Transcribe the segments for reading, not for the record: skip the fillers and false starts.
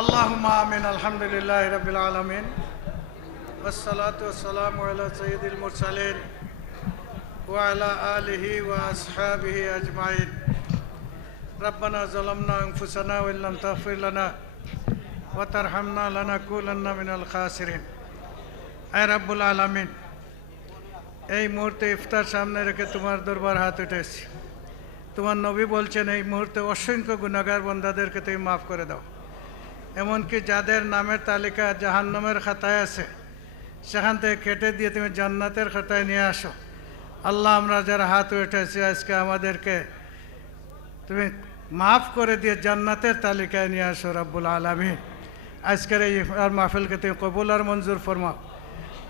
اللهم آمين الحمد لله رب العالمين والصلاة والسلام على سيد المرسلين وعلى آله وأصحابه أجمعين ربنا ظلمنا أنفسنا وإن لم تغفر لنا وترحمنا لنكونن من الخاسرين أي رب العالمين এই মুহূর্তে ইফতার সামনে রেখে তোমার দরবার হাত উঠেছি। তোমার নবী বলছেন এই মুহূর্তে অসংখ্য গুনাহগার বান্দাদেরকে তুমি মাফ করে দাও। এমনকি যাদের নামের তালিকা জাহান্নামের খাতায় আছে সেখান থেকে কেটে দিয়ে তুমি জান্নাতের খাতায় নিয়ে আসো। আল্লাহ, আমরা যারা হাত উঠেছি আজকে আমাদেরকে তুমি মাফ করে দিয়ে জান্নাতের তালিকায় নিয়ে আসো রব্বুল আলামিন। আজকের এই ইফতার মাহফিলকে তুমি কবুল আর মঞ্জুর ফরমাও।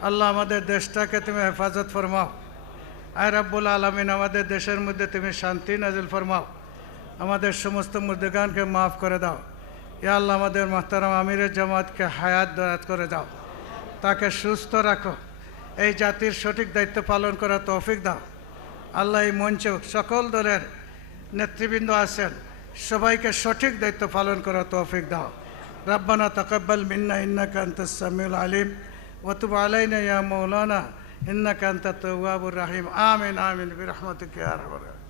আল্লাহ, আমাদের দেশটাকে তুমি হেফাজত ফরমাও। আয় রব্বুল আলামিন, আমাদের দেশের মধ্যে তুমি শান্তি নাজিল ফরমাও। আমাদের সমস্ত মুর্দেগানকে মাফ করে দাও। ইয়া আল্লাহ, আমাদের মোহতারাম আমিরের জামাতকে হায়াত দরাত করে দাও, তাকে সুস্থ রাখো, এই জাতির সঠিক দায়িত্ব পালন করার তৌফিক দাও। আল্লাহ, এই মঞ্চে সকল দলের নেতৃবৃন্দ আছেন, সবাইকে সঠিক দায়িত্ব পালন করার তৌফিক দাও। রব্বানা তাকাব্বাল মিন্না ইন্নাকা আনতাস সামিউল আলিম ওয়া তুব আলাইনা ইয়া মাওলানা ইন্নাকা আনতাত তাওয়াবুর রহিম। আমিন আমিন বিরহমাতিকা ইয়া রাব্বাল আলামিন।